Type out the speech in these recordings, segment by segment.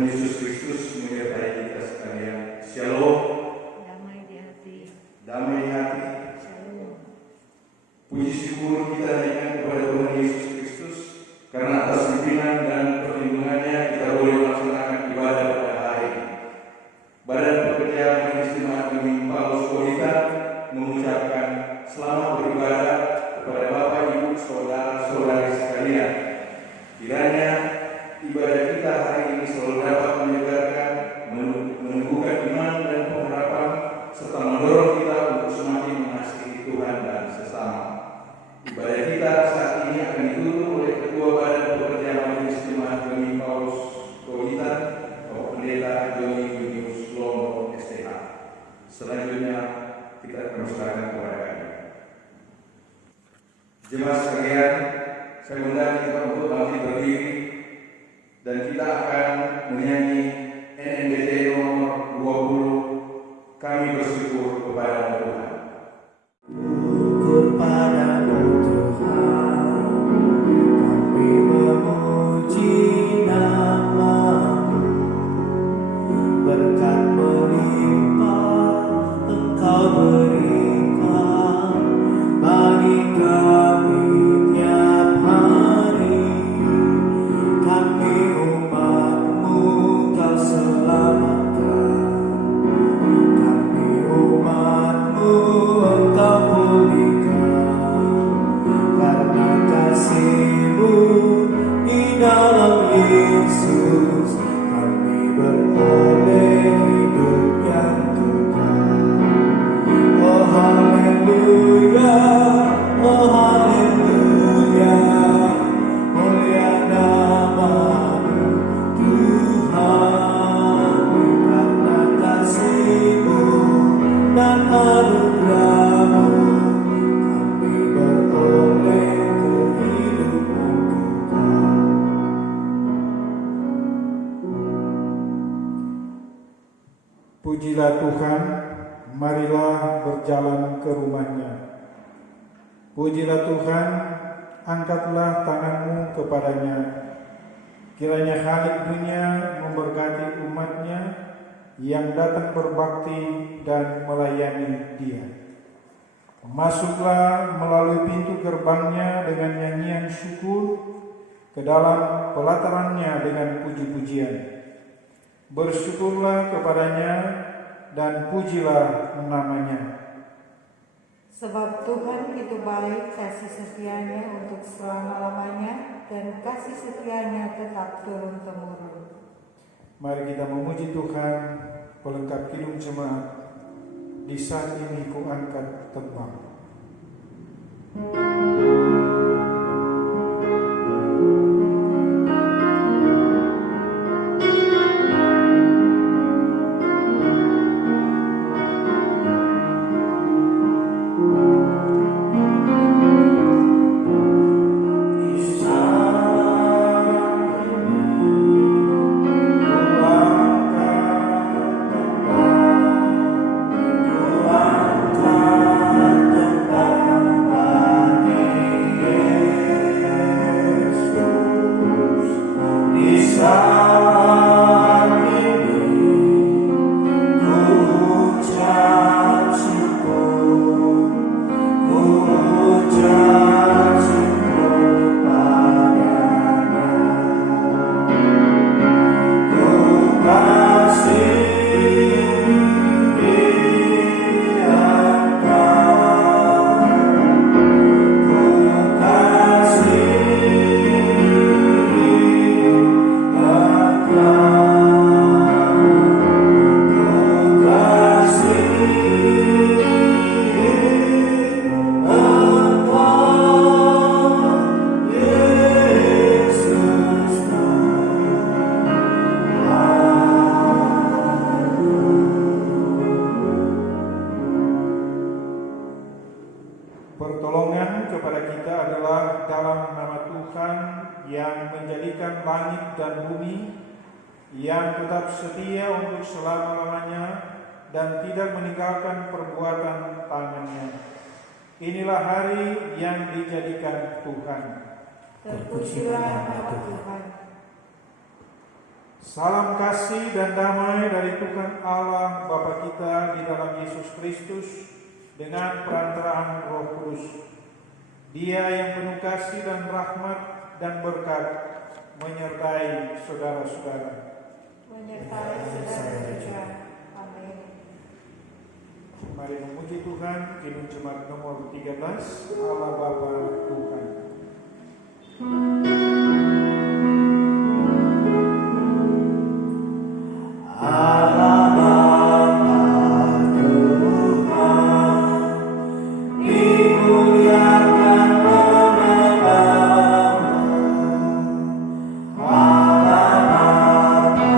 Tuhan Yesus Kristus menyertai kita sekalian. Shalom. Damai di hati. Damai di hati. Shalom. Puji syukur kita naikkan kepada Tuhan Yesus Kristus karena atas pimpinan dan perlindungannya kita boleh melaksanakan ibadah pada hari ini. Badan Pekerja Majelis Jemaat Gemini Paulus Korinta mengucapkan selamat beribadah kepada Bapak, Ibu, Saudara-saudari sekalian. Kiranya ibadah kita hari ini selalu dapat menyegarkan, menumbuhkan iman dan pengharapan, serta mendorong kita untuk semakin mengasihi Tuhan dan sesama. Ibadah kita saat ini akan ditutup oleh Ketua Badan Pekerja Majelis Jemaat Gemini Paulus Korinta, Bapak Pendeta Joni Yunius Lomo STH. Selanjutnya kita akan serahkan kepada kami. Jemaat sekalian, saya undang kita untuk bangkit berdiri dan kita akan menyanyi NNBT nomor 20, Kami Bersyukur Kepada Tuhan. Syukur padamu Tuhan, kami memuji nama-Mu. Berkat melimpah Engkau berikan bagi kami tiap hari. Kami umat-Mu Kau selamatkan, kami umat-Mu Engkau pulihkan. Karena kasih-Mu di dalam Yesus, kami beroleh hidup yang kekal. Oh haleluya, oh haleluya, mulia nama-Mu Tuhan. Karena kasih-Mu dan anugerah-Mu, kami beroleh kehidupan kekal. Pujilah Tuhan, marilah berjalan ke rumah-Nya. Pujilah Tuhan, angkatlah tanganmu kepadanya. Kiranya Khalik dunia memberkati umat-Nya yang datang berbakti dan melayani Dia. Masuklah melalui pintu gerbang-Nya dengan nyanyian syukur, ke dalam pelataran-Nya dengan puji-pujian. Bersyukurlah kepadanya dan pujilah namanya. Sebab Tuhan itu baik, kasih setianya untuk selama-lamanya, dan kasih setianya tetap turun-temurun. Mari kita memuji Tuhan, pelengkap kidung jemaat. Di saat ini ku angkat tembang. Pertolongan kepada kita adalah dalam nama Tuhan yang menjadikan langit dan bumi, yang tetap setia untuk selama-lamanya dan tidak meninggalkan perbuatan tangannya. Inilah hari yang dijadikan Tuhan. Terpujilah nama Tuhan. Salam kasih dan damai dari Tuhan Allah Bapa kita di dalam Yesus Kristus dengan perantaraan Roh Kudus. Dia yang penuh kasih dan rahmat dan berkat menyertai saudara-saudara. Menyertai saudara juga. Amin. Mari memuji Tuhan, Kidung Jemaat nomor 13, Allah Bapa Tuhan. Allah Bapa Tuhan, dimuliakan nama-Mu. Allah Bapa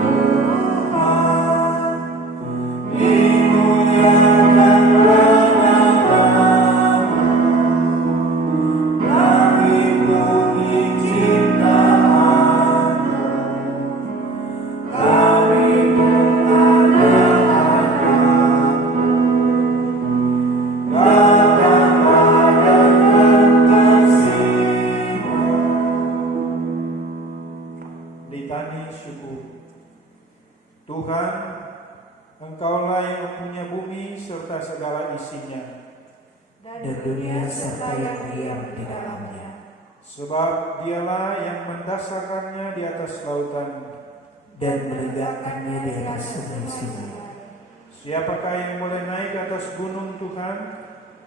Tuhan, dimuliakan nama-Mu. Langit-bumi ciptaan-Mu, kami mengandalkan-Mu. Datanglah dengan kasih-Mu. Litani syukur. Tuhan, Engkaulah yang mempunyai bumi serta segala isinya, Dan dunia serta yang diam di dalamnya. sebab Dialah yang mendasarkannya di atas lautan. Dan menegakkannya di atas sungai-sungai. Siapakah yang boleh naik ke atas gunung Tuhan?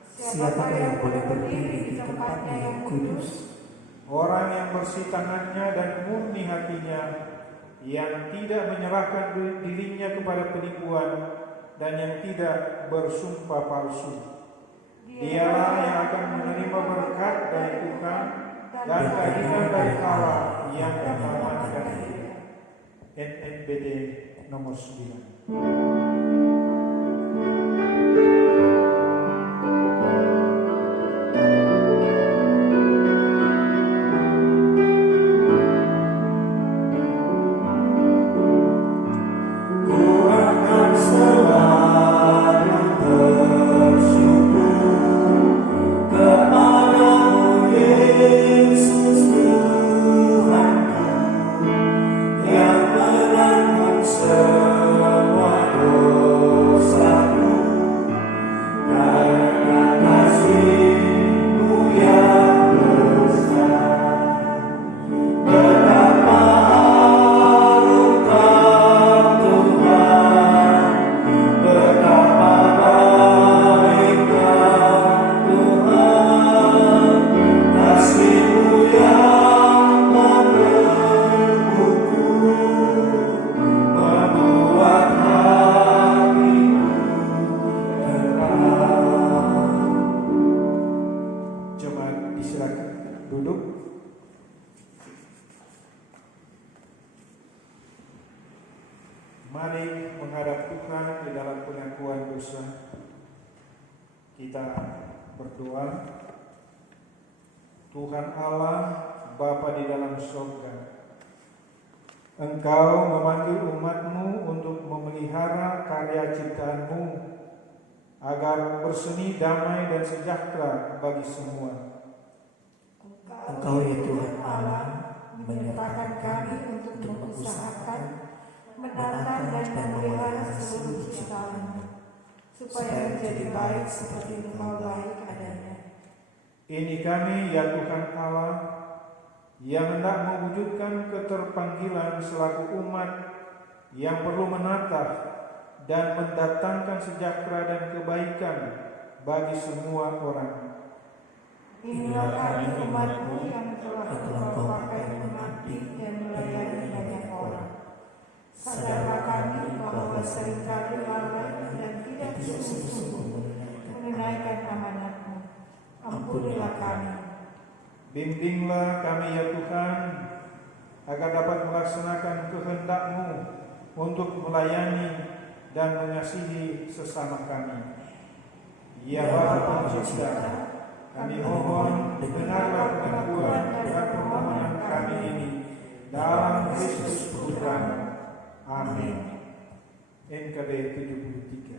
Siapakah yang boleh berdiri di tempatnya yang kudus? Orang yang bersih tangannya dan murni hatinya, yang tidak menyerahkan dirinya kepada penipuan dan yang tidak bersumpah palsu. Dialah yang akan menerima berkat dari Tuhan dan keadilan dari Allah yang menyelamatkan dia. NNBD nomor 9. Ku akan selalu bersyukur kepadamu, Yesus Tuhanku, yang menanggung semua dosaku. Karena kasih-Mu yang besar, betapa harum Tuhan, betapa baiknya Tuhan, kasih-Mu yang membelengguku, membuat hatiku tenang. Jemaat disilakan duduk. Mari menghadap Tuhan di dalam pengakuan dosa. Kita berdoa. Tuhan Allah, Bapa di dalam surga, Engkau memanggil umat-Mu untuk memelihara karya ciptaan-Mu agar berseni, damai dan sejahtera bagi semua. Engkau ya Tuhan Allah, menyertakan kami untuk mengusahakan, menata dan memelihara seluruh ciptaan-Mu, supaya menjadi baik seperti Engkau baik adanya. Ini kami ya Tuhan Allah, yang hendak mewujudkan keterpanggilan selaku umat yang perlu menata dan mendatangkan sejahtera dan kebaikan bagi semua orang. Inilah kami umat-Mu yang telah Engkau pakai mengabdi dan melayani banyak orang. Sadarlah kami bahwa seringkali lalai dan tidak sungguh-sungguh menunaikan amanat-Mu. Ampunilah kami. Bimbinglah kami ya Tuhan, agar dapat melaksanakan kehendak-Mu untuk melayani dan mengasihi sesama kami. Ya Bapa Pencipta, kami mohon dengarlah pengakuan dan permohonan kami ini dalam Kristus Putra. Amin. NKB 73.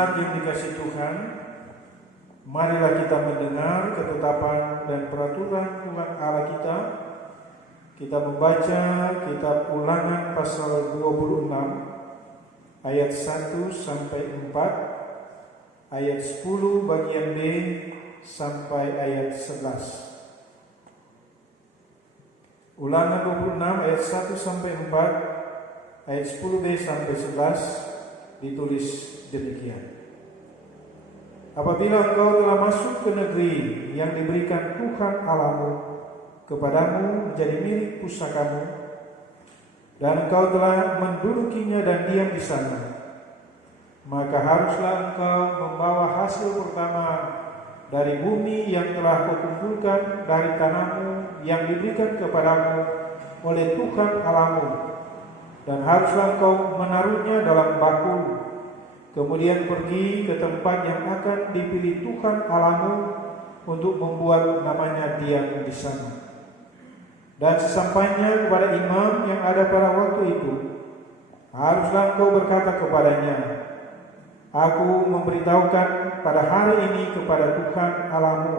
Jemaat yang dikasihi Tuhan, marilah kita mendengar ketetapan dan peraturan Tuhan Allah kita. Kita membaca kitab Ulangan pasal 26 ayat 1 sampai 4, ayat 10 bagian B sampai ayat 11. Ulangan 26 ayat 1 sampai 4, ayat 10b sampai 11 ditulis demikian. Apabila engkau telah masuk ke negeri yang diberikan Tuhan Allahmu kepadamu menjadi milik pusakamu, dan engkau telah mendudukinya dan diam di sana, maka haruslah engkau membawa hasil pertama dari bumi yang telah kau kumpulkan dari tanahmu yang diberikan kepadamu oleh Tuhan Allahmu, dan haruslah engkau menaruhnya dalam bakul, kemudian pergi ke tempat yang akan dipilih Tuhan Allahmu untuk membuat namanya diam di sana. Dan sesampainya kepada imam yang ada pada waktu itu, haruslah engkau berkata kepadanya, Aku memberitahukan pada hari ini kepada Tuhan Allahmu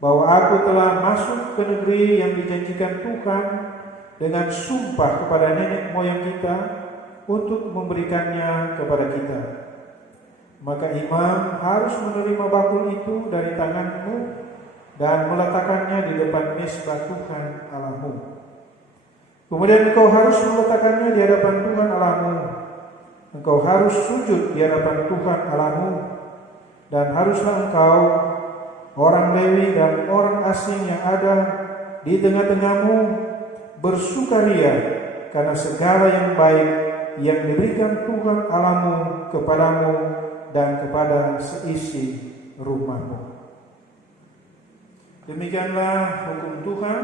bahwa aku telah masuk ke negeri yang dijanjikan Tuhan dengan sumpah kepada nenek moyang kita untuk memberikannya kepada kita. Maka imam harus menerima bakul itu dari tanganmu dan meletakkannya di depan mezbah Tuhan Allahmu. Kemudian engkau harus meletakkannya di hadapan Tuhan Allahmu. Engkau harus sujud di hadapan Tuhan Allahmu, dan haruslah engkau, orang Lewi dan orang asing yang ada di tengah-tengahmu, bersukaria karena segala yang baik yang diberikan Tuhan Allahmu kepadamu dan kepada seisi rumahmu. Demikianlah hukum Tuhan.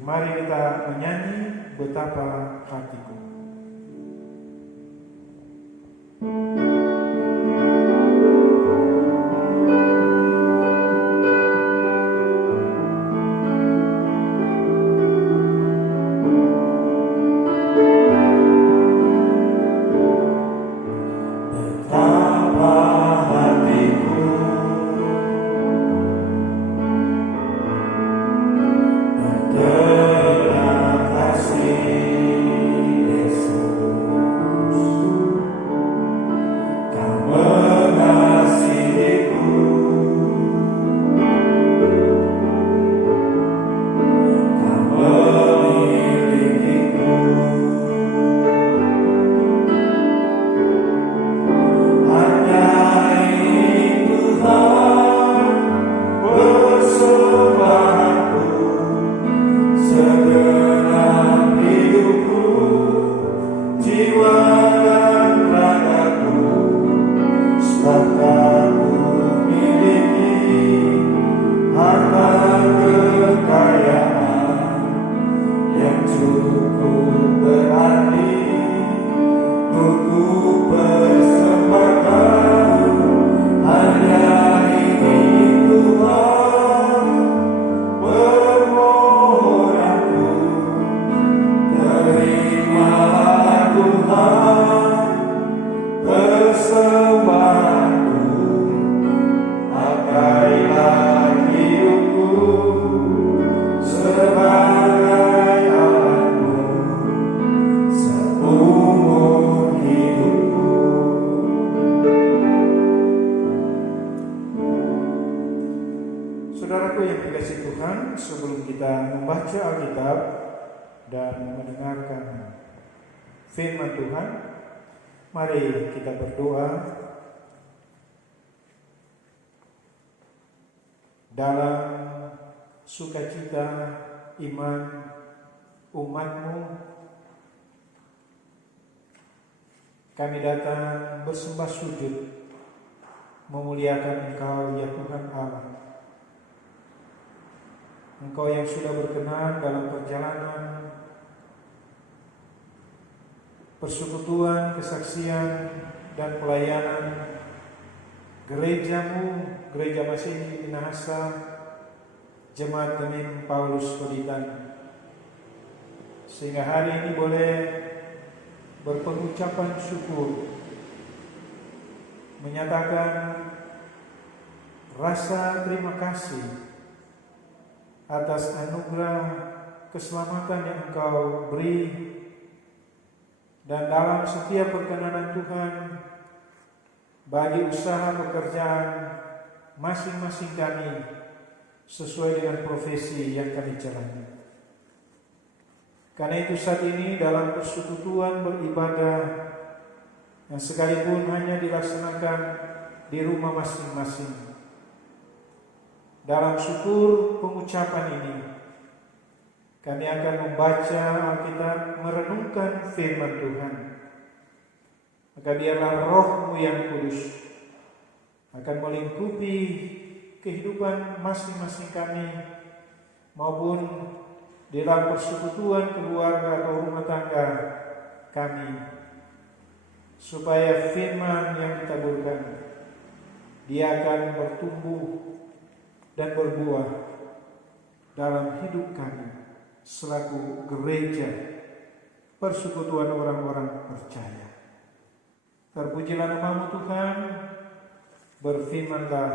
Mari kita menyanyi Betapa Hatiku. Saudaraku yang dikasihi Tuhan, sebelum kita membaca Alkitab dan mendengarkan firman Tuhan, mari kita berdoa. Dalam sukacita iman umat-Mu, kami datang bersembah sujud memuliakan Engkau ya Tuhan Allah. Engkau yang sudah berkenan dalam perjalanan persekutuan, kesaksian, dan pelayanan gereja-Mu, Gereja Masehi di Minahasa, Jemaat Kemin Paulus Koditan, sehingga hari ini boleh berpengucapan syukur menyatakan rasa terima kasih atas anugerah keselamatan yang Engkau beri, dan dalam setiap perkenanan Tuhan bagi usaha pekerjaan masing-masing kami sesuai dengan profesi yang kami jalani. Karena itu saat ini dalam persekutuan beribadah yang sekalipun hanya dilaksanakan di rumah masing-masing, dalam syukur pengucapan ini kami akan membaca Alkitab, merenungkan firman Tuhan. Maka biarlah Roh-Mu yang kudus akan melingkupi kehidupan masing-masing kami, maupun di dalam persekutuan keluarga atau rumah tangga kami, supaya firman yang ditaburkan dia akan bertumbuh dan berbuah dalam hidup kami selaku gereja persekutuan orang-orang percaya. Terpujilah nama-Mu Tuhan. Berfirmanlah,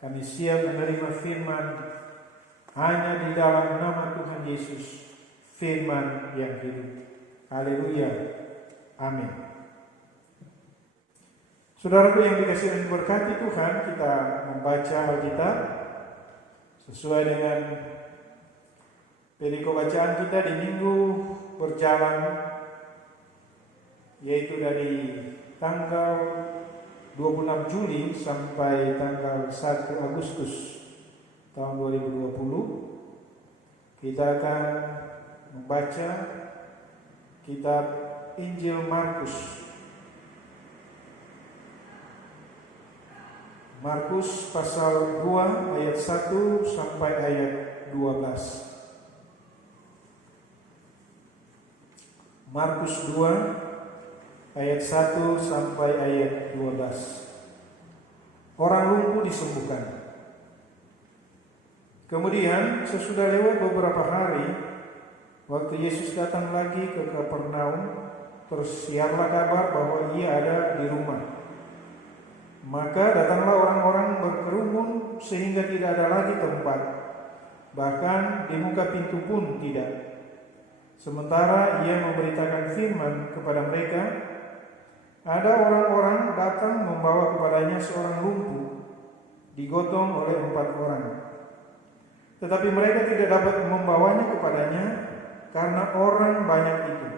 kami siap menerima firman hanya di dalam nama Tuhan Yesus, firman yang hidup. Haleluya. Amin. Saudaraku yang dikasihi dan diberkati Tuhan, kita membaca Alkitab sesuai dengan perikop bacaan kita di minggu berjalan, yaitu dari tanggal 26 Juli sampai tanggal 1 Agustus tahun 2020. Kita akan membaca kitab Injil Markus. Markus pasal 2 ayat 1 sampai ayat 12. Markus 2 ayat 1 sampai ayat 12. Orang lumpuh disembuhkan. Kemudian sesudah lewat beberapa hari, waktu Yesus datang lagi ke Kapernaum, tersiarlah kabar bahwa ia ada di rumah. Maka datanglah orang-orang berkerumun sehingga tidak ada lagi tempat, bahkan di muka pintu pun tidak. Sementara ia memberitakan firman kepada mereka, ada orang-orang datang membawa kepadanya seorang lumpuh, digotong oleh 4 orang. Tetapi mereka tidak dapat membawanya kepadanya karena orang banyak itu.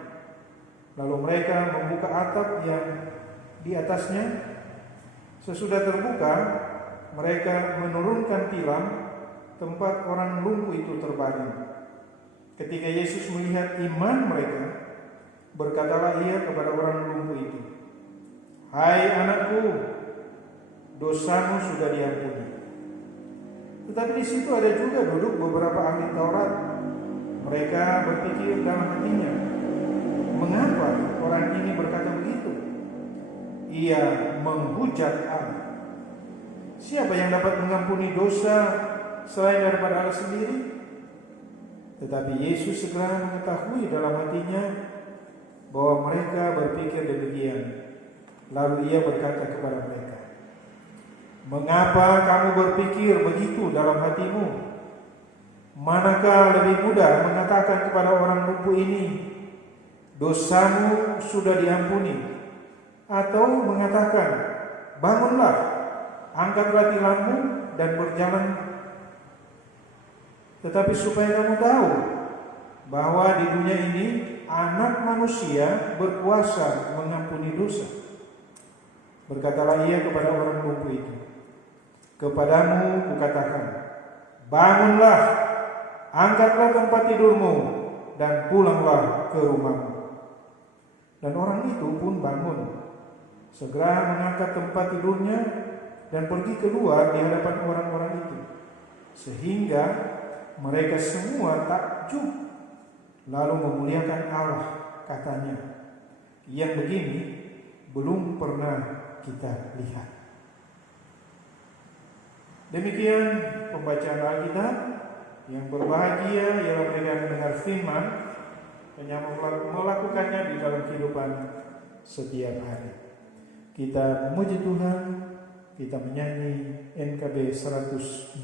Lalu mereka membuka atap yang di atasnya. Sesudah terbuka, mereka menurunkan tilam tempat orang lumpuh itu terbaring. Ketika Yesus melihat iman mereka, berkatalah ia kepada orang lumpuh itu, "Hai anakku, dosamu sudah diampuni." Tetapi di situ ada juga duduk beberapa ahli Taurat. Mereka berpikir dalam hatinya, mengapa orang ini berkata begitu? Ia menghujat Allah. Siapa yang dapat mengampuni dosa selain daripada Allah sendiri? Tetapi Yesus segera mengetahui dalam hatinya bahwa mereka berpikir demikian. Lalu ia berkata kepada mereka, "Mengapa kamu berpikir begitu dalam hatimu? Manakah lebih mudah mengatakan kepada orang lumpuh ini, dosamu sudah diampuni, atau mengatakan, bangunlah, angkatlah tilammu dan berjalan? Tetapi supaya kamu tahu bahwa di dunia ini Anak Manusia berkuasa mengampuni dosa." Berkatalah ia kepada orang lumpuh itu, "Kepadamu kukatakan, bangunlah, angkatlah tempat tidurmu, dan pulanglah ke rumahmu." Dan orang itu pun bangun, segera mengangkat tempat tidurnya dan pergi keluar di hadapan orang-orang itu, sehingga mereka semua takjub, lalu memuliakan Allah, katanya, "Yang begini belum pernah kita lihat." Demikian pembacaan Alkitab. Yang berbahagia ialah mereka yang mendengar firman dan yang melakukannya di dalam kehidupan setiap hari. Kita memuji Tuhan, kita menyanyi NKB 116.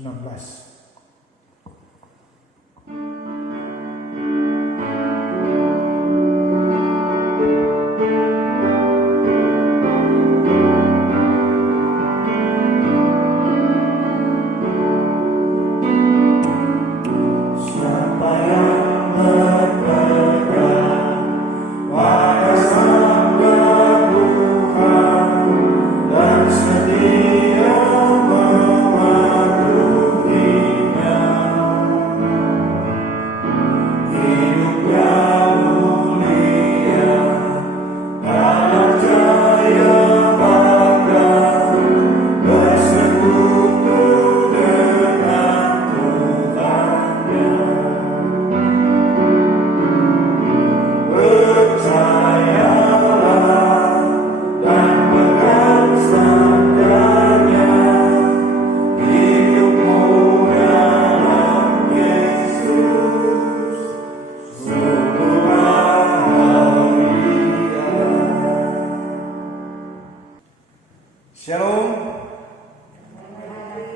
Shalom,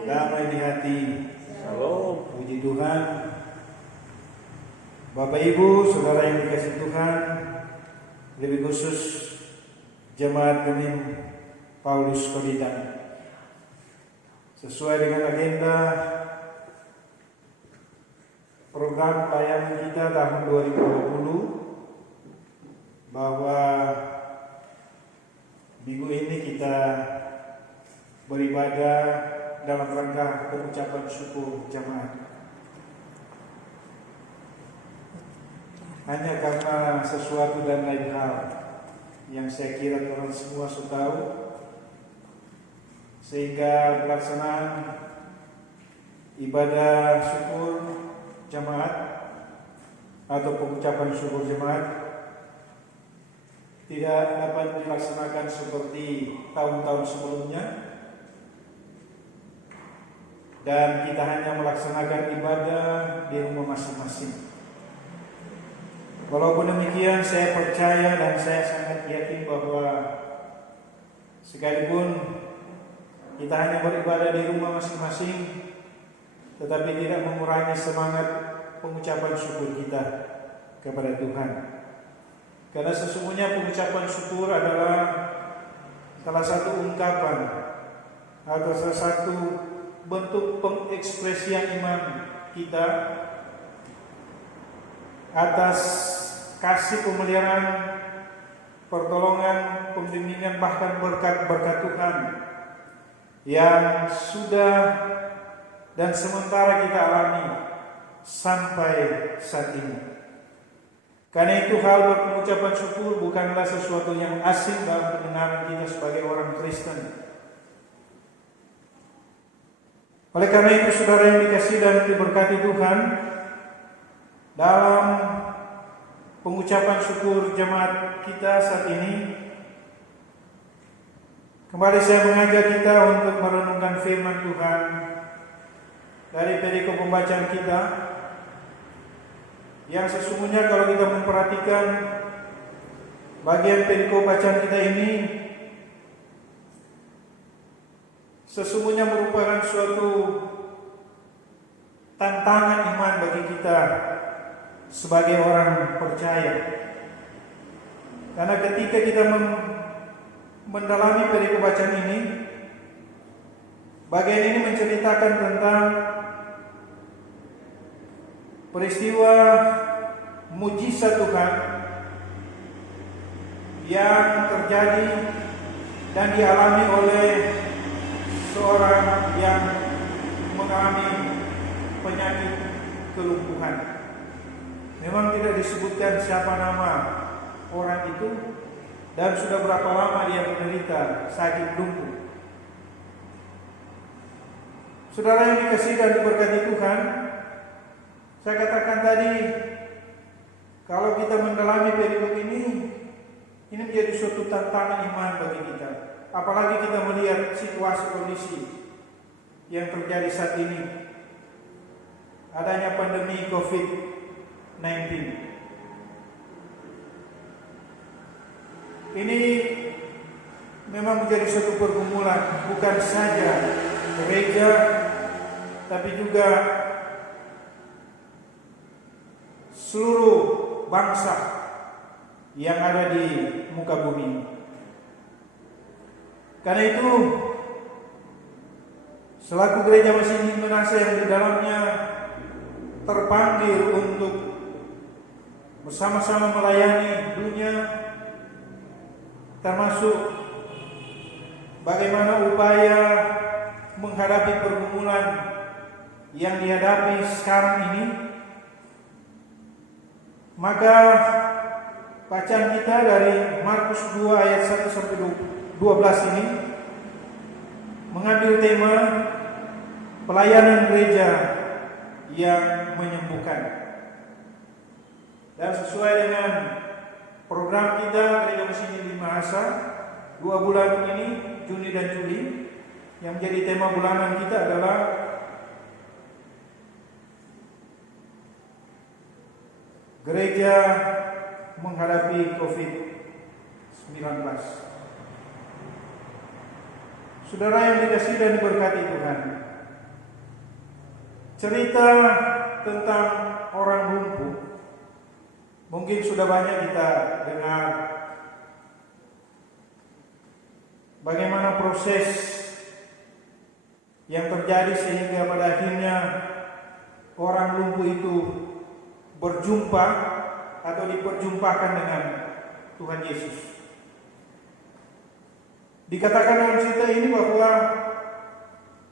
damai di hati. Shalom, puji Tuhan. Bapak Ibu, saudara yang dikasih Tuhan, lebih khusus Jemaat Gemim Paulus Koditang. Sesuai dengan agenda program pelayanan kita tahun 2020, bahwa minggu ini kita beribadah dalam rangka pengucapan syukur jemaat. Hanya karena sesuatu dan lain hal yang saya kira orang semua sudah tahu, sehingga pelaksanaan ibadah syukur jemaat atau pengucapan syukur jemaat tidak dapat dilaksanakan seperti tahun-tahun sebelumnya, dan kita hanya melaksanakan ibadah di rumah masing-masing. Walaupun demikian, saya percaya dan saya sangat yakin bahwa sekalipun kita hanya beribadah di rumah masing-masing, tetapi tidak mengurangi semangat pengucapan syukur kita kepada Tuhan. Karena sesungguhnya pengucapan syukur adalah salah satu ungkapan atau salah satu bentuk pengekspresian iman kita atas kasih pemeliharaan, pertolongan, pembimbingan, bahkan berkat-berkat Tuhan yang sudah dan sementara kita alami sampai saat ini. Karena itu hal pengucapan syukur bukanlah sesuatu yang asing dalam pendengaran kita sebagai orang Kristen. Oleh karena itu, saudara yang dikasihi dan diberkati Tuhan, dalam pengucapan syukur jemaat kita saat ini, kembali saya mengajak kita untuk merenungkan firman Tuhan dari perikop pembacaan kita, yang sesungguhnya kalau kita memperhatikan bagian perikop bacaan kita ini, sesungguhnya merupakan suatu tantangan iman bagi kita sebagai orang percaya. Karena ketika kita mendalami perikop bacaan ini, bagian ini menceritakan tentang peristiwa mujizat Tuhan yang terjadi dan dialami oleh seorang yang mengalami penyakit kelumpuhan. Memang tidak disebutkan siapa nama orang itu dan sudah berapa lama dia menderita sakit lumpuh. Saudara yang dikasihi dan diberkati Tuhan, saya katakan tadi, kalau kita mendalami perikop ini menjadi suatu tantangan iman bagi kita. Apalagi kita melihat situasi kondisi yang terjadi saat ini, adanya pandemi COVID-19. Ini memang menjadi suatu pergumulan, bukan saja gereja, tapi juga seluruh bangsa yang ada di muka bumi. Karena itu, selaku gereja Masih Manasa yang di dalamnya terpanggil untuk bersama-sama melayani dunia, termasuk bagaimana upaya menghadapi pergumulan yang dihadapi sekarang ini, maka bacaan kita dari Markus 2 ayat 1 sampai 12 ini mengambil tema pelayanan gereja yang menyembuhkan. Dan sesuai dengan program kita Gereja Masih Manasa 2 bulan ini, Juni dan Juli, yang menjadi tema bulanan kita adalah gereja menghadapi COVID-19. Saudara yang dikasihi dan diberkati Tuhan, cerita tentang orang lumpuh mungkin sudah banyak kita dengar. Bagaimana proses yang terjadi sehingga pada akhirnya orang lumpuh itu berjumpa atau diperjumpakan dengan Tuhan Yesus. Dikatakan dalam cerita ini bahwa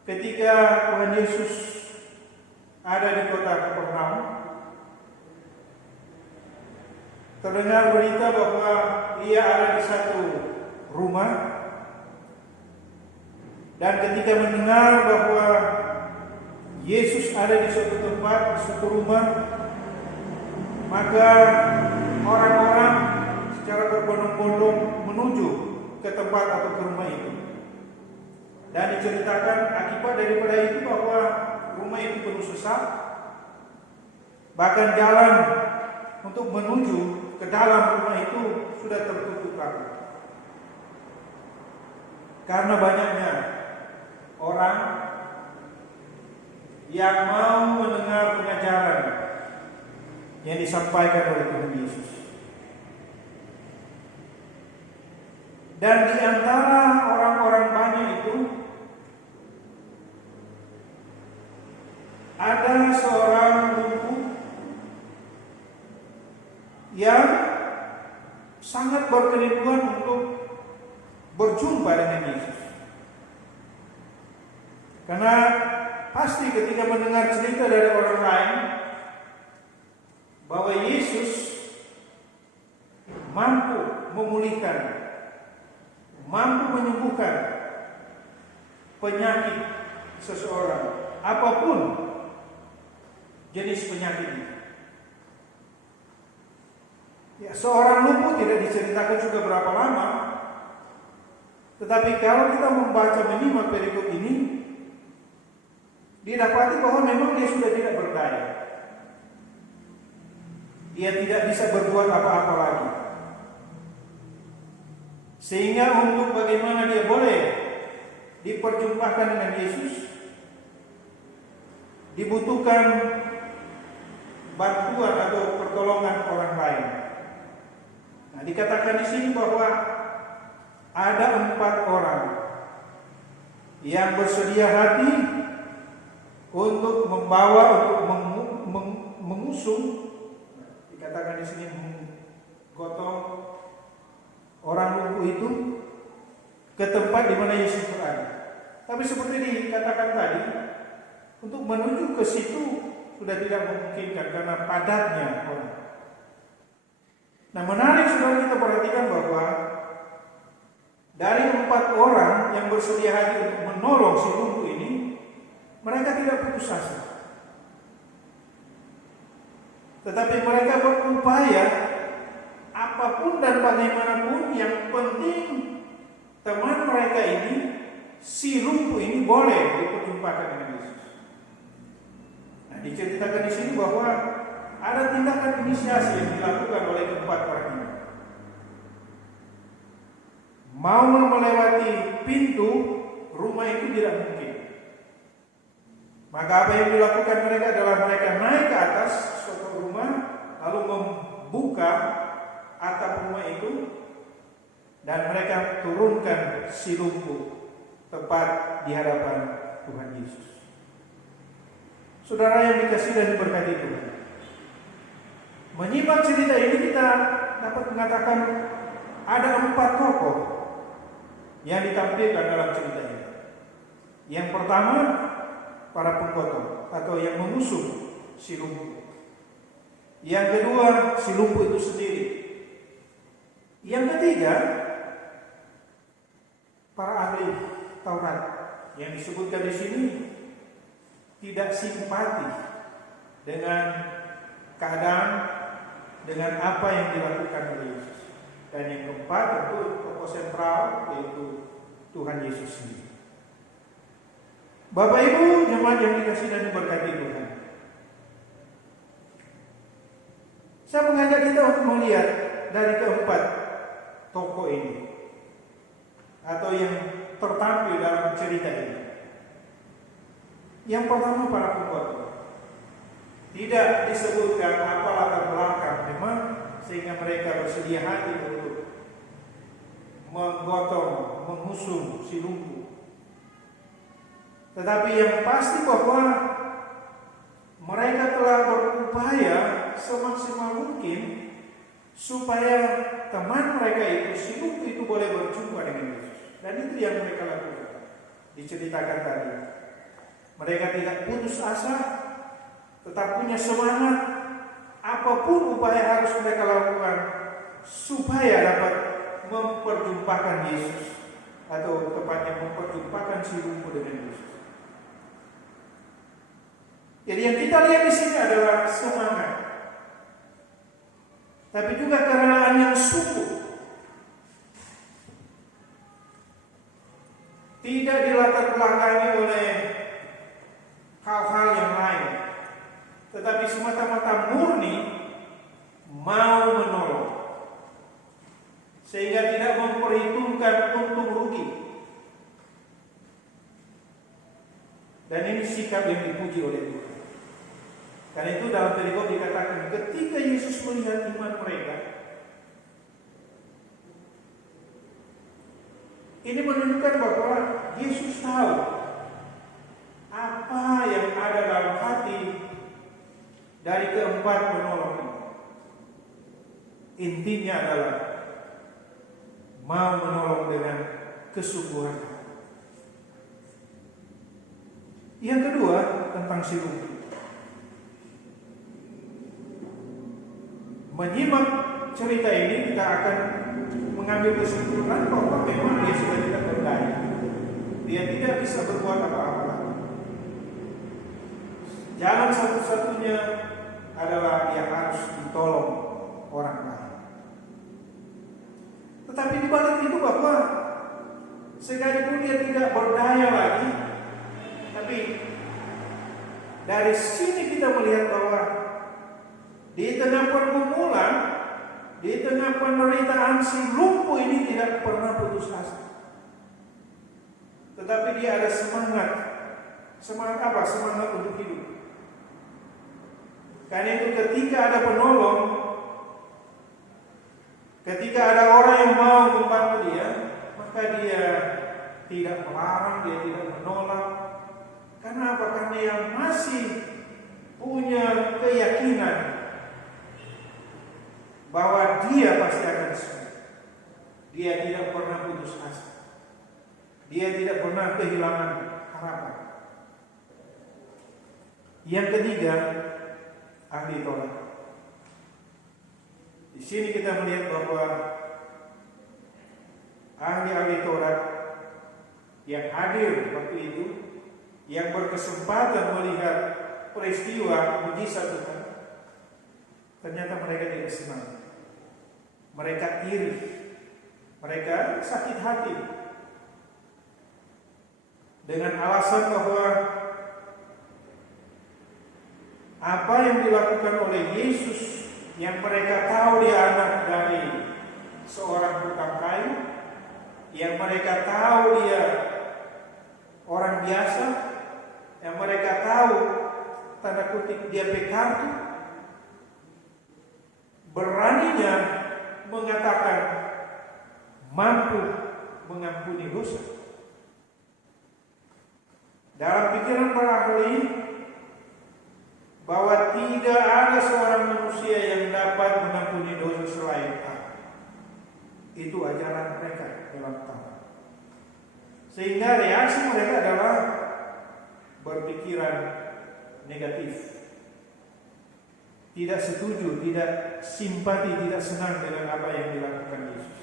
ketika Tuhan Yesus ada di kota Kapernaum, terdengar berita bahwa ia ada di satu rumah, dan ketika mendengar bahwa Yesus ada di suatu tempat, di suatu rumah, maka orang-orang secara berbondong-bondong menuju ke tempat atau ke rumah itu. Dan diceritakan akibat daripada itu bahwa rumah itu penuh sesak, bahkan jalan untuk menuju ke dalam rumah itu sudah tertutup rapat. Karena banyaknya orang yang mau mendengar pengajaran yang disampaikan oleh Tuhan Yesus. Dan di antara orang-orang banyak itu ada seorang lumpuh yang sangat berkerinduan untuk berjumpa dengan Yesus. Karena pasti ketika mendengar cerita dari orang lain bahwa Yesus mampu memulihkan, mampu menyembuhkan penyakit seseorang, apapun jenis penyakitnya. Ya, seorang lumpuh tidak diceritakan juga berapa lama, tetapi kalau kita membaca minimal perikop ini, didapati bahwa memang dia sudah tidak berdaya. Dia tidak bisa berbuat apa-apa lagi. Sehingga untuk bagaimana dia boleh diperjumpakan dengan Yesus, dibutuhkan bantuan atau pertolongan orang lain. Nah, dikatakan di sini bahwa ada 4 orang yang bersedia hati untuk membawa, untuk mengusung, dikatakan di sini menggotong orang lumpuh itu ke tempat di mana Yesus berada. Tapi seperti dikatakan tadi, untuk menuju ke situ sudah tidak memungkinkan karena padatnya orang. Nah, menarik saudara kita perhatikan bahwa dari 4 orang yang bersedia hati untuk menolong si lumpuh ini, mereka tidak putus asa. Tetapi mereka berupaya apapun dan bagaimanapun, yang penting teman mereka ini, si lumpuh ini boleh diperjumpakan dengan Yesus. Nah, diceritakan di sini bahwa ada tindakan inisiasi yang dilakukan oleh 4 orang ini. mau melewati pintu rumah itu tidak mungkin. Maka apa yang dilakukan mereka adalah mereka naik ke atas suatu rumah, lalu membuka atap rumah itu, dan mereka turunkan si lumpuh tepat di hadapan Tuhan Yesus. Saudara yang dikasihi dan diberkati Tuhan, menyimak cerita ini kita dapat mengatakan ada 4 tokoh yang ditampilkan dalam cerita ini. Yang pertama, para penggotong atau yang mengusung si lumpuh. Yang kedua, si lumpuh itu sendiri. Yang ketiga, para ahli Taurat yang disebutkan di sini tidak simpati dengan keadaan, dengan apa yang dilakukan oleh Yesus. Dan yang keempat tentu tokoh sentral, yaitu Tuhan Yesus sendiri. Bapak Ibu jemaat yang dikasihi dan diberkati Tuhan, saya mengajak kita untuk melihat dari keempat tokoh ini atau yang tertampil dalam cerita ini. Yang pertama, para penggotong. Tidak disebutkan apa latar belakang memang sehingga mereka bersedia hati untuk menggotong, mengusung si lumpuh. Tetapi yang pasti bahwa mereka telah berupaya semaksimal mungkin supaya teman mereka itu, si lumpuh itu, boleh berjumpa dengan Yesus. Dan itu yang mereka lakukan. Diceritakan tadi, mereka tidak putus asa, tetap punya semangat. Apapun upaya harus mereka lakukan supaya dapat memperjumpakan Yesus, atau tepatnya memperjumpakan si lumpuh dengan Yesus. Jadi yang kita lihat di sini adalah semangat, tapi juga kerelaan yang sungguh. Tidak dilatar belakangi oleh hal-hal yang lain, tetapi semata-mata murni mau menolong, sehingga tidak memperhitungkan untung rugi. Dan ini sikap yang dipuji oleh Tuhan. Karena itu dalam perikop dikatakan ketika Yesus melihat iman mereka, ini menunjukkan bahwa Yesus tahu apa yang ada dalam hati dari keempat penolong ini. Intinya adalah mau menolong dengan kesungguhan. Yang kedua, tentang si lumpuh. Menyimak cerita ini kita akan mengambil kesimpulan bahwa memang dia sudah tidak berdaya. Dia tidak bisa berbuat apa-apa lagi. Jalan satu-satunya adalah dia harus ditolong orang lain. Tetapi di balik itu bahwa sekalipun dia tidak berdaya lagi, tapi dari sini kita melihat bahwa di tengah pergumulan, di tengah penderitaan, si lumpuh ini tidak pernah putus asa. Tetapi dia ada semangat. Semangat apa? Semangat untuk hidup. Karena itu ketika ada penolong, ketika ada orang yang mau membantu dia, maka dia tidak melarang, dia tidak menolak. Karena apa? Karena yang masih punya keyakinan bahwa dia pasti akan sembuh. Dia tidak pernah putus asa. Dia tidak pernah kehilangan harapan. Yang ketiga, ahli Taurat. Di sini kita melihat bahwa ahli-ahli Taurat yang hadir waktu itu, yang berkesempatan melihat peristiwa mujizat Tuhan, ternyata mereka tidak senang. Mereka iri, mereka sakit hati dengan alasan bahwa apa yang dilakukan oleh Yesus, yang mereka tahu dia anak dari seorang tukang kayu, yang mereka tahu dia orang biasa, yang mereka tahu tanda kutip dia pekartu, beraninya mengatakan mampu mengampuni dosa. Dalam pikiran para ahli bahwa tidak ada seorang manusia yang dapat mengampuni dosa selain Allah. Itu ajaran mereka dalam Taurat. Sehingga reaksi mereka adalah berpikiran negatif, tidak setuju, tidak simpati, tidak senang dengan apa yang dilakukan Yesus.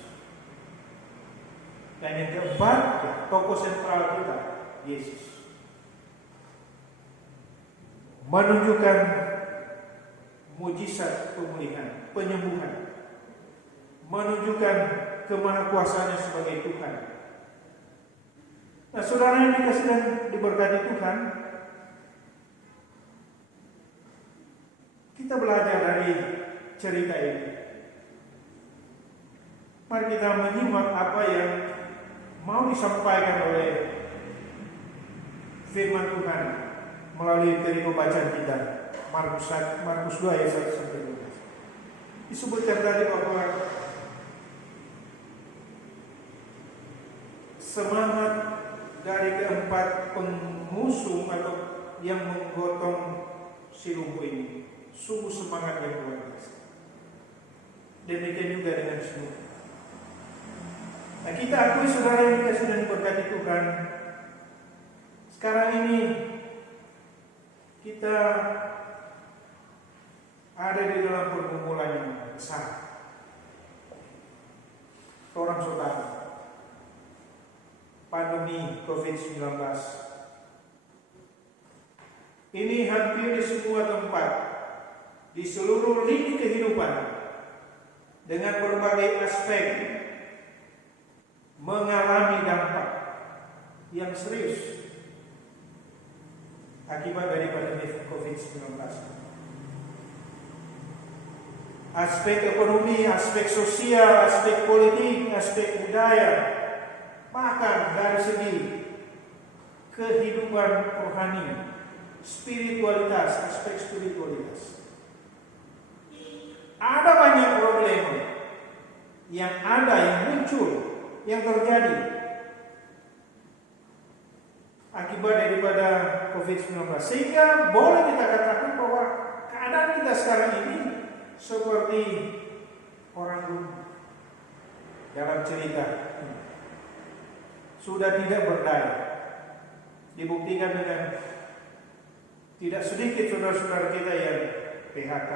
Dan yang keempat, tokoh sentral kita, Yesus, menunjukkan mujizat pemulihan, penyembuhan, menunjukkan kemahakuasaannya sebagai Tuhan. Nah, saudara yang dikasih dan diberkati Tuhan, kita belajar dari cerita ini. Mari kita menyimak apa yang mau disampaikan oleh firman Tuhan melalui dari pembacaan kita, Markus 2 ayat 1 sampai 12. Disebutkan tadi bahwa semangat dari keempat pengusung atau yang menggotong si lumpuh ini sungguh semangat yang luar biasa. Demikian juga dengan semua. Nah, kita akui saudara yang dikasih dan diberkati Tuhan, sekarang ini kita ada di dalam pergumulan yang besar. Orang saudara, pandemi COVID-19 ini hampir di semua tempat, di seluruh lini kehidupan, dengan berbagai aspek mengalami dampak yang serius akibat dari pandemi COVID-19. Aspek ekonomi, aspek sosial, aspek politik, aspek budaya, bahkan dari segi kehidupan rohani, spiritualitas, aspek spiritualitas. Ada banyak problema yang muncul, yang terjadi akibat daripada COVID-19. Sehingga boleh kita katakan bahwa keadaan kita sekarang ini seperti orang lumpuh dalam cerita. Sudah tidak berdaya. Dibuktikan dengan tidak sedikit saudara-saudara kita yang PHK.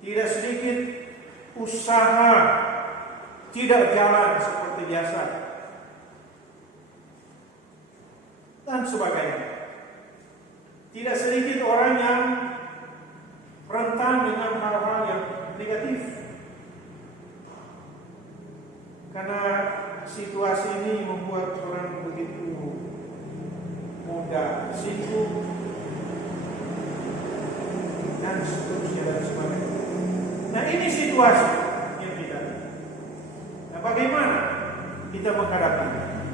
Tidak sedikit usaha tidak jalan seperti biasa dan sebagainya. Tidak sedikit orang yang rentan dengan hal-hal yang negatif, karena situasi ini membuat orang begitu mudah sibuk dan seterusnya dan sebagainya. Nah, ini situasi yang kita. Nah, bagaimana kita menghadapinya?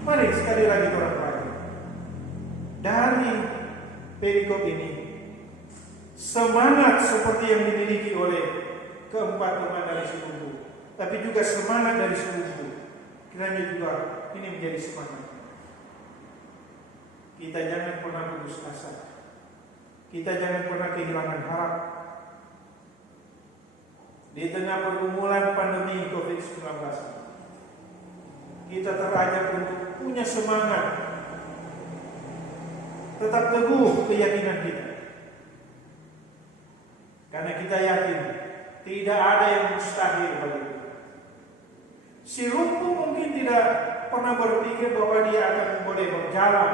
Mari sekali lagi orang lain dari perikop ini, semangat seperti yang dimiliki oleh keempat teman dari seluruh, tapi juga semangat dari seluruh, kiranya juga ini menjadi semangat. Kita jangan pernah putus asa. Kita jangan pernah kehilangan harap. Di tengah pergumulan pandemi COVID-19, kita terajak untuk punya semangat, tetap teguh keyakinan kita. Karena kita yakin tidak ada yang mustahil bagi kita. Si lumpuh mungkin tidak pernah berpikir bahwa dia akan boleh berjalan,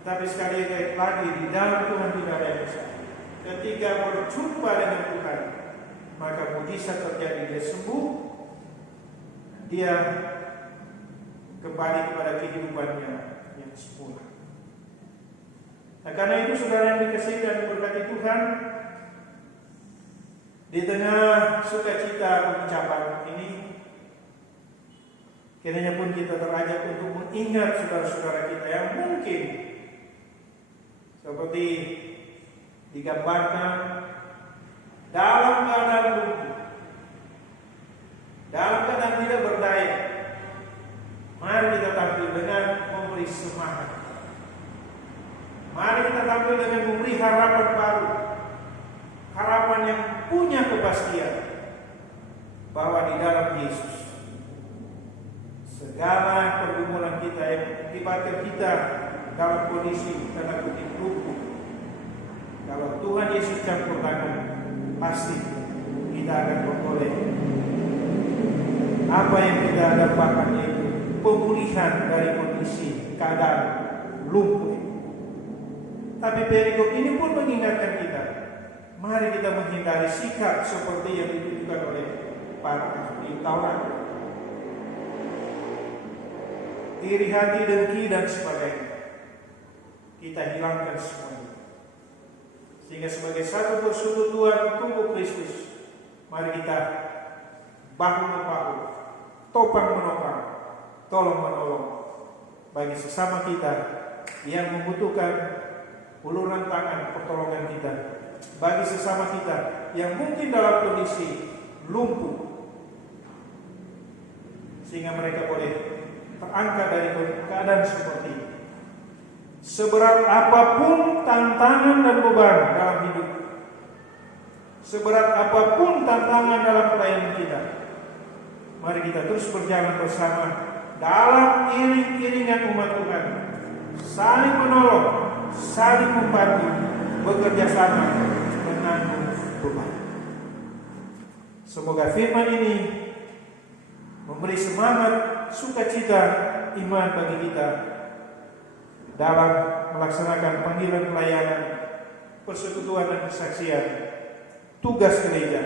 tapi sekali lagi di dalam Tuhan tidak ada yang mustahil. Ketika berjumpa dengan Tuhan, maka mujizat terjadi, dia sembuh, dia kembali kepada kehidupannya yang sempurna. Nah, karena itu saudara yang dikasihi dan diberkati Tuhan, di tengah sukacita pengucapan ini Kiranya pun kita terajak untuk mengingat saudara-saudara kita yang mungkin seperti digambarkan dalam keadaan lumpuh, dalam keadaan tidak berdaya. Mari kita tampil dengan memberi semangat. Mari kita tampil dengan memberi harapan baru, harapan yang punya kepastian bahwa di dalam Yesus segala pergumulan kita yang mengakibatkan kita dalam kondisi tanda kutip lumpuh, kalau Tuhan Yesus campur tangan, pasti kita akan beroleh apa yang kita dapatkan, yaitu pemulihan dari kondisi keadaan lumpuh. Tapi perikop ini pun mengingatkan kita, mari kita menghindari sikap seperti yang ditunjukkan oleh para ahli Taurat, iri hati, dengki, dan sebagainya. Kita hilangkan semuanya, sehingga sebagai satu persekutuan tubuh Kristus, mari kita bahu membahu, topang menopang, tolong menolong bagi sesama kita yang membutuhkan uluran tangan pertolongan kita, bagi sesama kita yang mungkin dalam kondisi lumpuh, sehingga mereka boleh terangkat dari keadaan seperti ini. Seberat apapun tantangan dan beban dalam hidup, seberat apapun tantangan dalam pelayanan kita, mari kita terus berjalan bersama dalam iring-iringan umat Tuhan, saling menolong, saling membantu, bekerja sama, menanggung beban. Semoga firman ini memberi semangat, sukacita, iman bagi kita dalam melaksanakan panggilan pelayanan, persekutuan dan kesaksian, tugas gereja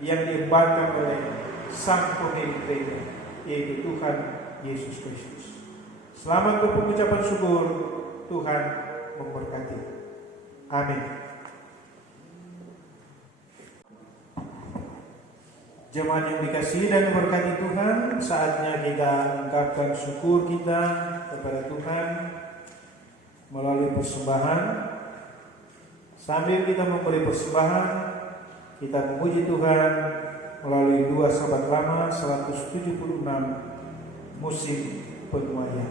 yang diembankan oleh Sang Pemilik Gereja, yaitu Tuhan Yesus Kristus. Selamat berpengucapan syukur. Tuhan memberkati. Amin. Jemaat yang dikasihi dan diberkati Tuhan, saatnya kita ungkapkan syukur kita kepada Tuhan melalui persembahan. Sambil kita memberi persembahan, kita memuji Tuhan melalui 2 Sahabat Lama 176 musim penuaian.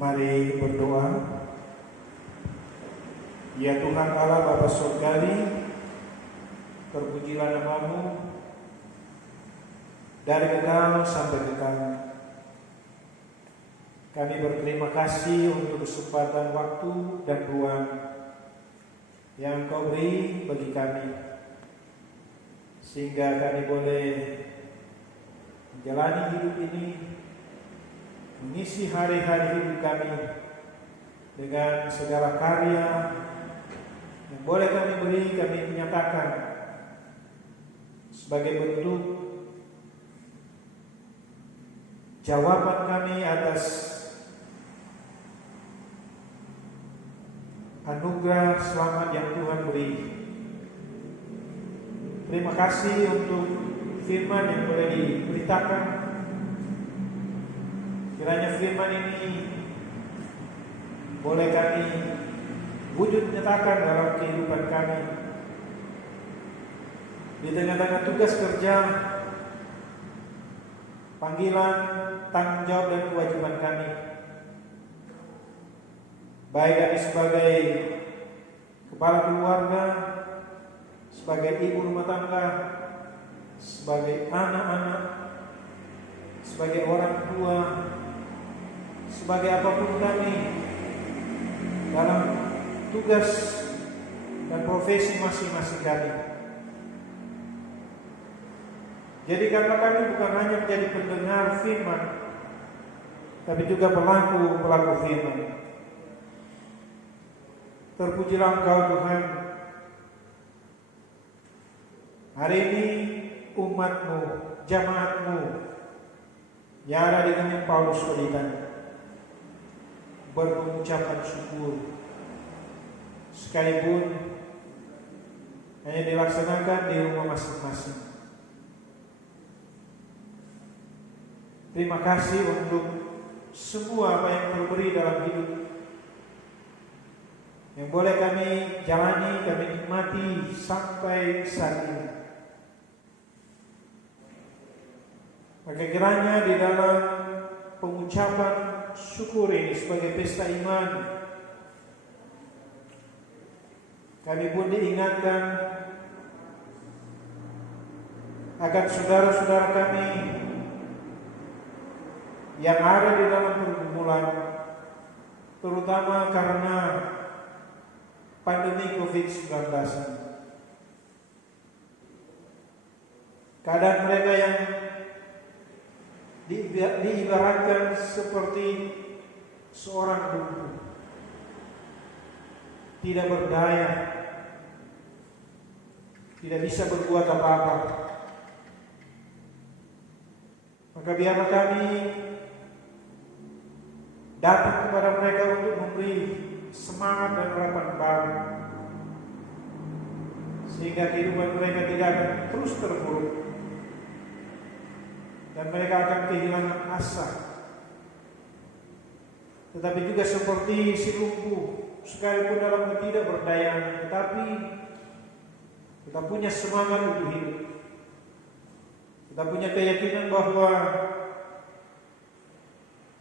Mari berdoa. Ya Tuhan Allah Bapa Surgawi, terpujilah nama-Mu dari kekal sampai kekal. Kami berterima kasih untuk kesempatan waktu dan ruang yang Kau beri bagi kami, sehingga kami boleh menjalani hidup ini, mengisi hari-hari hidup kami dengan segala karya yang boleh kami beri, kami menyatakan sebagai bentuk jawaban kami atas anugerah selamat yang Tuhan beri. Terima kasih untuk firman yang boleh diberitakan. Kiranya firman ini boleh kami wujud nyatakan dalam kehidupan kami. Di tengah-tengah tugas kerja, panggilan, tanggung jawab dan kewajiban kami, baik dari sebagai kepala keluarga, sebagai ibu rumah tangga, sebagai anak-anak, sebagai orang tua, sebagai apapun kami dalam tugas dan profesi masing-masing kami. Jadi karena kami bukan hanya menjadi pendengar firman, tapi juga pelaku firman. Terpujilah Engkau Tuhan. Hari ini umat-Mu, jamaat-Mu yang ada di Gemen Paulus Koditan berucapan syukur, sekalipun hanya dilaksanakan di rumah masing-masing. Terima kasih untuk semua apa yang terberi dalam hidup, yang boleh kami jalani, kami nikmati sampai saat ini. Maka kiranya di dalam pengucapan syukur ini sebagai pesta iman, kami pun diingatkan akan saudara-saudara kami yang ada di dalam pergumulan, terutama karena pandemi COVID-19. Keadaan mereka yang diibaratkan seperti seorang lumpuh, tidak berdaya, tidak bisa berbuat apa-apa. Maka biarlah kami datang kepada mereka untuk memberi semangat dan harapan baru, sehingga kehidupan mereka tidak akan terus terpuruk dan mereka akan kehilangan asa. Tetapi juga seperti si lumpuh, sekalipun dalam ketidakberdayaan, tetapi kita punya semangat untuk hidup. Kita punya keyakinan bahwa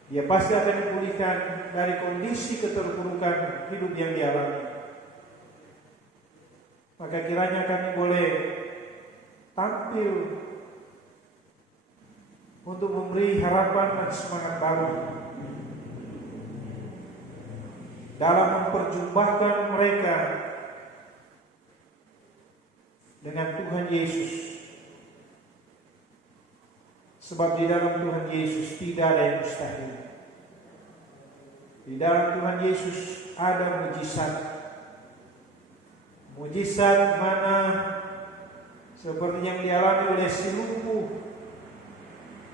dia pasti akan dipulihkan dari kondisi keterpurukan hidup yang dialami. Maka kiranya kami boleh tampil untuk memberi harapan dan semangat baru dalam memperjumpahkan mereka dengan Tuhan Yesus. Sebab di dalam Tuhan Yesus tidak ada yang mustahil. Di dalam Tuhan Yesus ada mujizat. Mujizat mana seperti yang dialami oleh si lumpuh.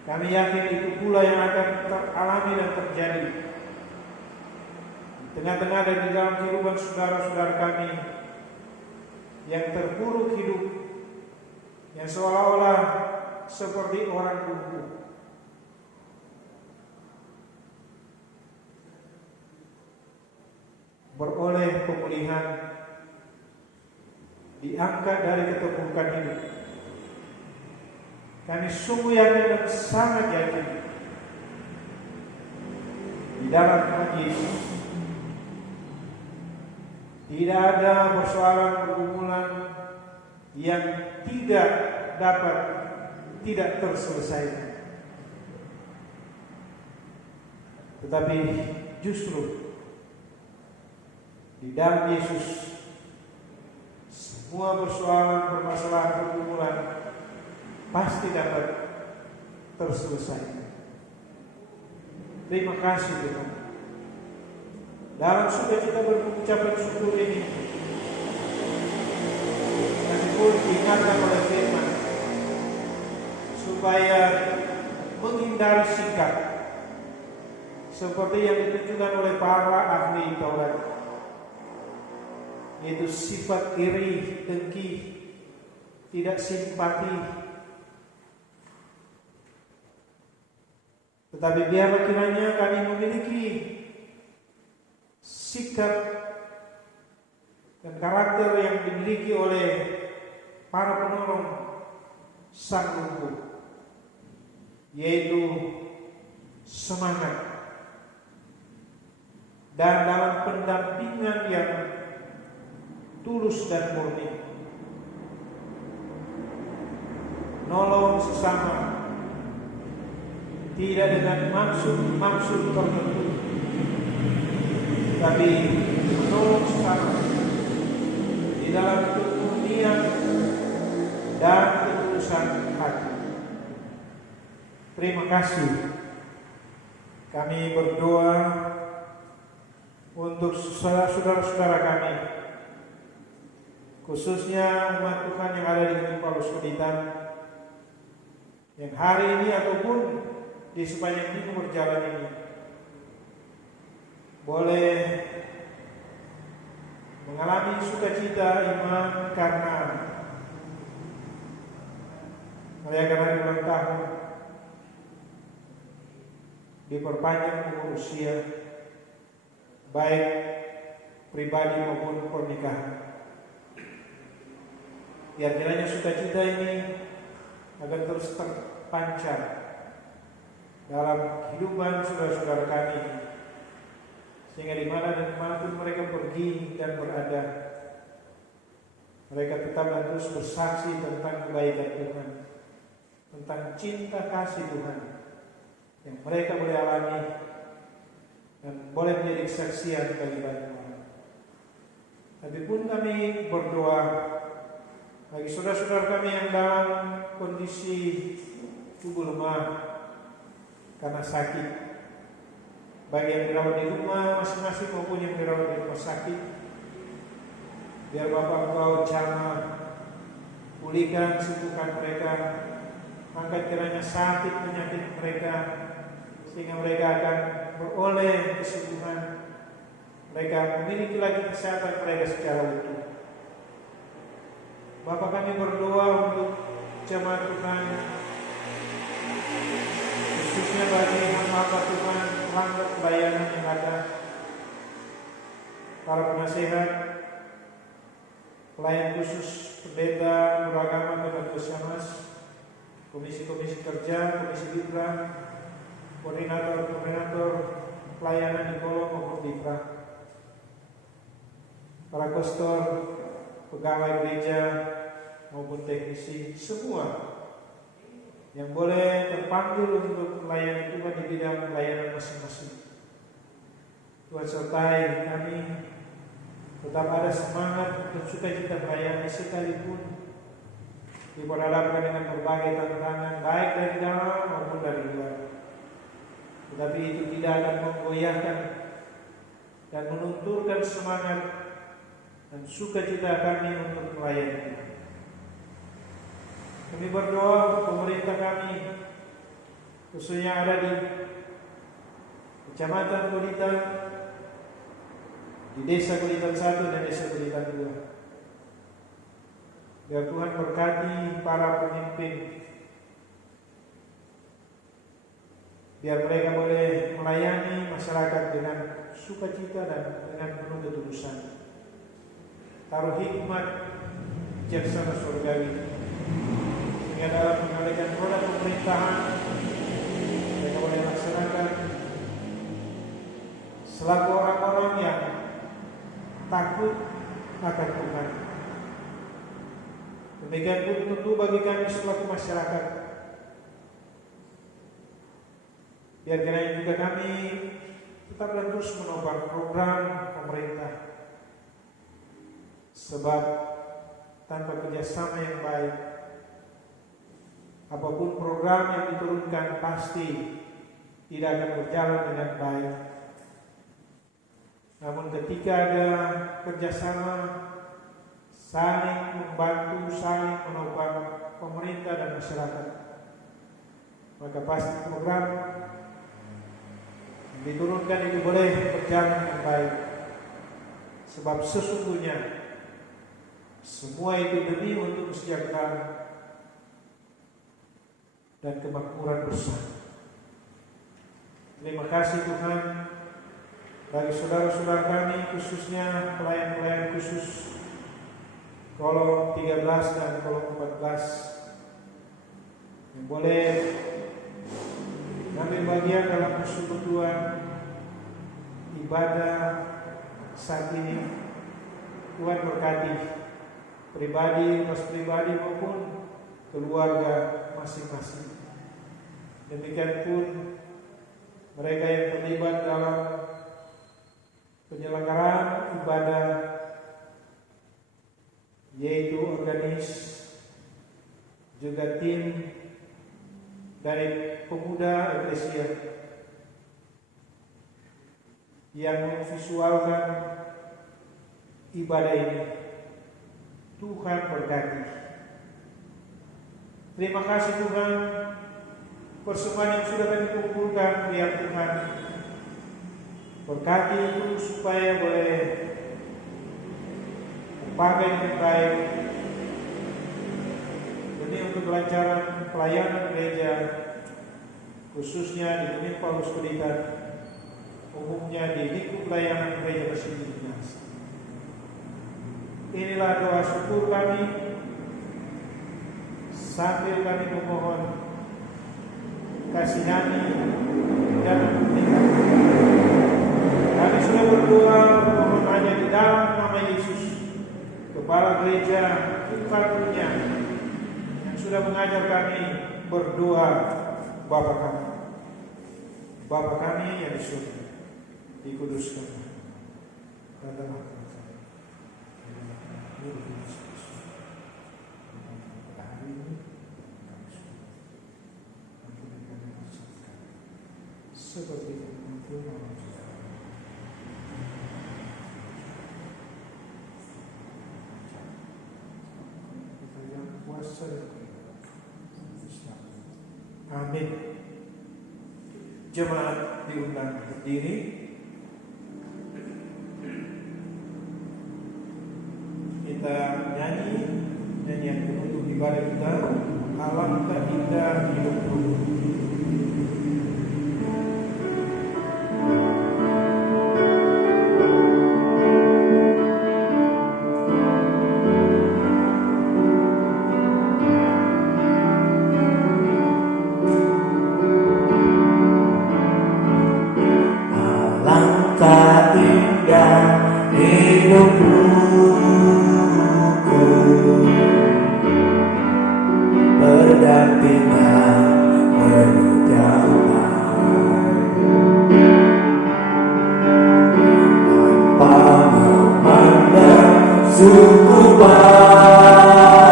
Kami yakin itu pula yang akan teralami dan terjadi di tengah-tengah dan di dalam kehidupan saudara-saudara kami yang terpuruk hidup, yang seolah-olah seperti orang lumpuh. Beroleh pemulihan, diangkat dari keterpurukan hidup. Kami sungguh yakin dan sangat yakin di dalam Tuhan Yesus tidak ada persoalan pergumulan yang tidak dapat tidak terselesaikan. Tetapi justru di dalam Yesus semua persoalan, permasalahan, pergumulan pasti dapat terselesaikan. Terima kasih Tuhan. Dalam sukacita berucapan syukur ini, kami pun diingatkan oleh firman supaya menghindari sikap seperti yang ditunjukkan oleh para ahli Taurat, yaitu sifat iri, dengki, tidak simpati. Tetapi biarlah kiranya kami memiliki sikap dan karakter yang dimiliki oleh para penolong sang lumpuh, yaitu semangat dan dalam pendampingan yang tulus dan murni, nolong sesama, tidak dengan maksud tertentu, tapi menolong sesama di dalam kemurnian dan ketulusan hati. Terima kasih. Kami berdoa untuk saudara-saudara kami, khususnya umat Tuhan yang ada di Gunung Palu Suditan, yang hari ini ataupun di sepanjang minggu berjalan ini boleh mengalami sukacita iman karena merayakan hari ulang tahun, diperpanjang umur usia, baik pribadi maupun pernikahan. Biar kiranya sukacita ini agar terus terpancar dalam kehidupan saudara-saudara kami, sehingga di mana dan dimanapun mereka pergi dan berada, mereka tetap dan terus bersaksi tentang kebaikan Tuhan, tentang cinta kasih Tuhan yang mereka boleh alami dan boleh menjadi kesaksian bagi banyak orang. Tapi pun kami berdoa bagi saudara-saudara kami yang dalam kondisi tubuh lemah karena sakit, baik yang dirawat di rumah masing-masing maupun yang dirawat di rumah sakit. Biar Bapa Engkau jamah pulihkan, sembuhkan mereka, angkat kiranya sakit penyakit mereka, sehingga mereka akan beroleh kesembuhan, mereka memiliki lagi kesehatan mereka secara utuh. Bapa, kami berdoa untuk jemaat Tuhan, khususnya bagi hamba Tuhan, pelanggan pelayanan yang ada, para penasehat, pelayan khusus, pendeta, beragama dan bersyamas, komisi-komisi kerja, komisi bidra, koordinator pelayanan di kolom maupun dikra, para pastor, pegawai gereja maupun teknisi, semua yang boleh terpanggil untuk melayani Tuhan di bidang pelayanan masing-masing. Tuhan sertai kami tetap ada semangat dan sukacita melayani sekalipun diperhadapkan dengan berbagai tantangan baik dari dalam maupun dari luar. Tetapi itu tidak akan menggoyahkan dan menunturkan semangat dan sukacita kami untuk melayani Tuhan. Kami berdoa untuk pemerintah kami, khususnya ada di Kecamatan Kulitan, di Desa Kulitan 1 dan Desa Kulitan 2. Biar Tuhan berkati para pemimpin, biar mereka boleh melayani masyarakat dengan sukacita dan dengan penuh ketulusan. Taruh hikmat bijaksana surgawi, sehingga dalam mengalihkan roda pemerintahan mereka boleh laksanakan selaku orang-orang yang takut akan Tuhan. Demikian pun tentu bagi kami selaku masyarakat, biar kiranya juga kami tetap terus menopang program pemerintah, sebab tanpa kerjasama yang baik, apapun program yang diturunkan pasti tidak akan berjalan dengan baik. Namun ketika ada kerjasama, saling membantu, saling menopang pemerintah dan masyarakat, maka pasti program yang diturunkan itu boleh berjalan dengan baik. Sebab sesungguhnya semua itu demi untuk kesejahteraan dan kemakmuran bersama. Terima kasih Tuhan bagi saudara-saudara kami, khususnya pelayan-pelayan khusus kolom 13 dan kolom 14 yang boleh mengambil bagian dalam persekutuan ibadah saat ini. Tuhan berkati pribadi, mas pribadi maupun keluarga masing-masing. Demikian pun mereka yang terlibat dalam penyelenggaraan ibadah, yaitu organis, juga tim dari pemuda Eklesia yang memvisualkan ibadah ini. Tuhan berkati. Terima kasih Tuhan, persembahan yang sudah kami kumpulkan, biar Tuhan berkati itu supaya boleh terpakai dengan baik demi untuk kelancaran pelayanan gereja, khususnya di Unit Paulus Kodikat, umumnya di lingkup pelayanan gereja Basilikas Dimas. Inilah doa syukur kami sambil kami memohon kasihani dan ampunian. Kami sudah berdoa memohon hanya di dalam nama Yesus, Kepala Gereja Tuhan-Nya, yang sudah mengajar kami berdoa. Bapa kami yang di surga, dikuduskan nama Tuhan. Seperti itu kita yang puasa dan amin. Jemaat diundang berdiri. Kita nyanyi nyanyian penutup ibadah kita, alangkah indah hidupku. Alangkah indah hidupku, berdampingan penuh damai, tanpa memandang suku bangsa,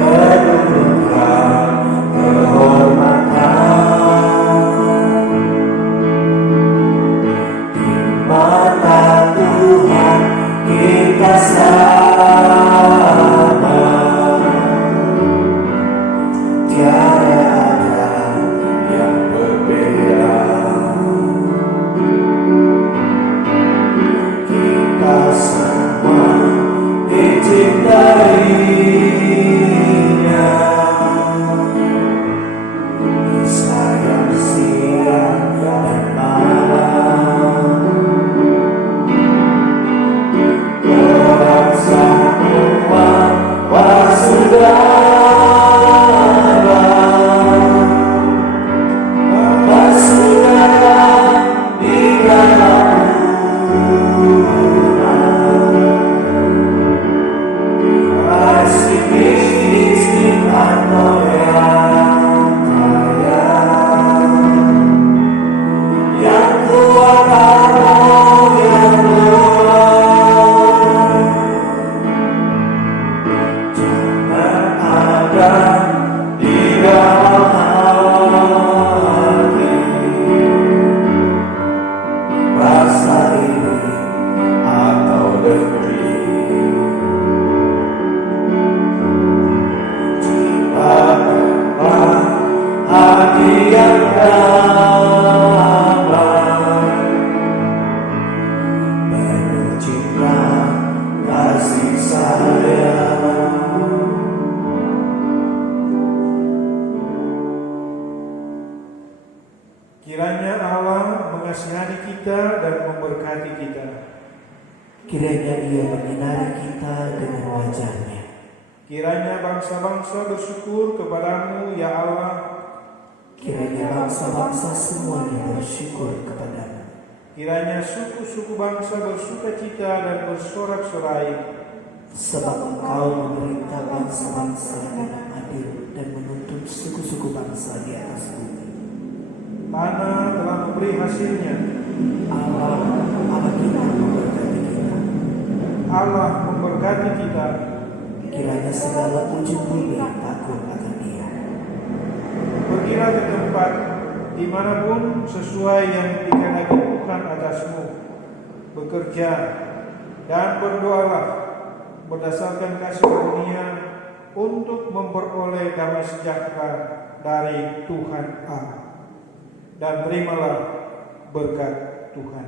kedudukan, kehormatan, di mata Tuhan kita sama, tiada ada yang berbeda. Kita semua dicintainya, disayang siang dan malam. Orang semua bersaudara, bersaudara di dalam kasih miskin atau yang kaya, yang kuat atau yang lemah, jangan ada di dalam hati rasa iri atau dengki. Kiranya ia menyinari kita dengan wajahnya. Kiranya bangsa-bangsa bersyukur kepadamu, ya Allah. Kiranya bangsa-bangsa semuanya bersyukur kepadamu. Kiranya suku-suku bangsa bersukacita dan bersorak-sorai. Sebab Engkau memerintah bangsa-bangsa dengan adil dan menuntun suku-suku bangsa di atas bumi. Tanah telah memberi hasilnya. Allah kita memberkati kita. Allah memberkati kita. Kiranya segala ujung bumi takut akan Dia. Pergilah ke tempat dimanapun sesuai yang dikehendaki Tuhan atasmu. Bekerja dan berdoalah berdasarkan kasih karunia untuk memperoleh damai sejahtera dari Tuhan Allah. Dan terimalah berkat Tuhan.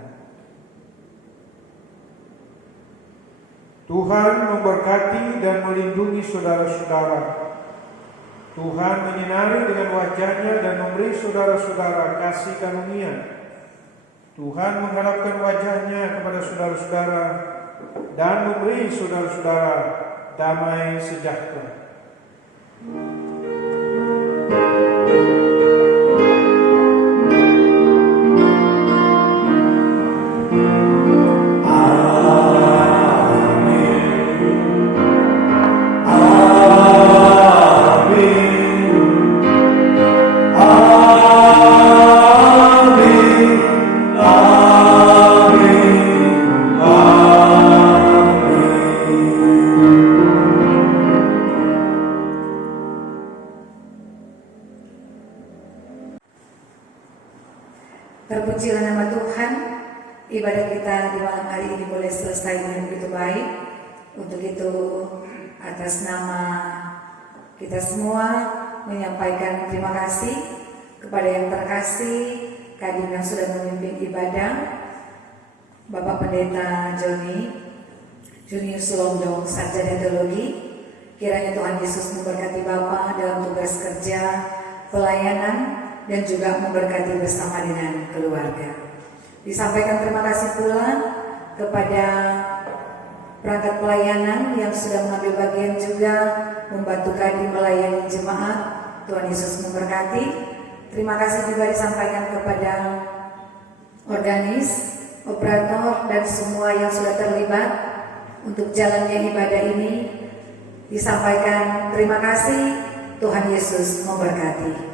Tuhan memberkati dan melindungi saudara-saudara. Tuhan menyinari dengan wajah-Nya dan memberi saudara-saudara kasih karunia. Tuhan menghadapkan wajah-Nya kepada saudara-saudara dan memberi saudara-saudara damai sejahtera. Terpujilah nama Tuhan. Ibadah kita di malam hari ini boleh selesai dengan begitu baik. Untuk itu, atas nama kita semua menyampaikan terima kasih kepada yang terkasih Kadin yang sudah memimpin ibadah, Bapak Pendeta Junius Londong, Sarjana Teologi. Kiranya Tuhan Yesus memberkati Bapak dalam tugas kerja, pelayanan, dan juga memberkati bersama dengan keluarga. Disampaikan terima kasih pula kepada perangkat pelayanan yang sudah mengambil bagian juga membantu Kadin melayani jemaat. Tuhan Yesus memberkati. Terima kasih juga disampaikan kepada organis, operator, dan semua yang sudah terlibat untuk jalannya ibadah ini. Disampaikan terima kasih. Tuhan Yesus memberkati.